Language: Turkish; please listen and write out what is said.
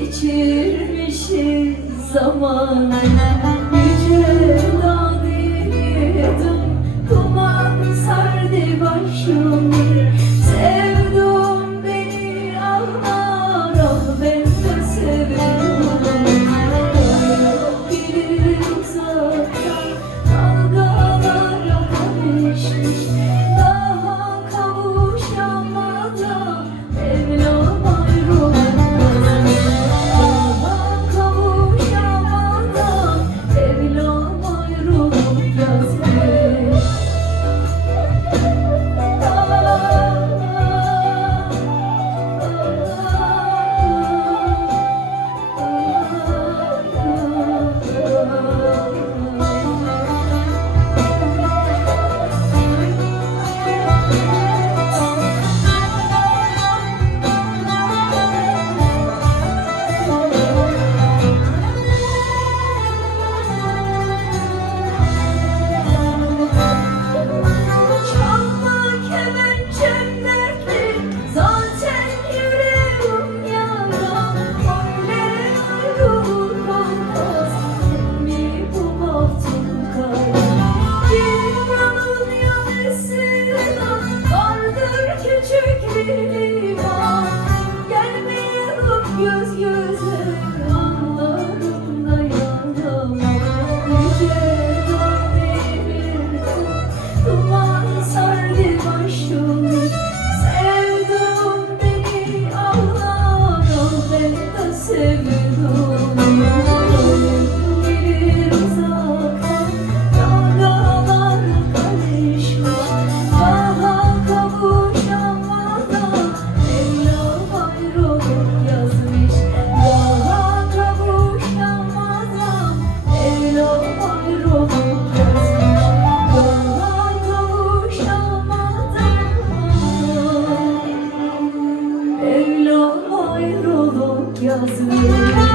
geçirmişiz zaman. Yüce dağ dedim, duman sardı başımı. Sevdum beni ağlar, ah ben de sevdum. Gelir uzaktan dalgalara karışmış, daha kavuşamadan Mevlam ayrılmaz. Daha kavuşamadan Mevlam ayrılmaz. Göz göze anlarımda yandım. Yüce dağ devirdim, duman sardı başımı. Sevdum beni ağlar, ah ben de sevdum. Gelir uzaktan dalgalar karışmış, daha kavuşamadan Mevlam ayrılık yazmış. Daha kavuşamadan Mevlam ayrılık yazmış. Daha kavuşamadan Mevlam ayrılık yazmış.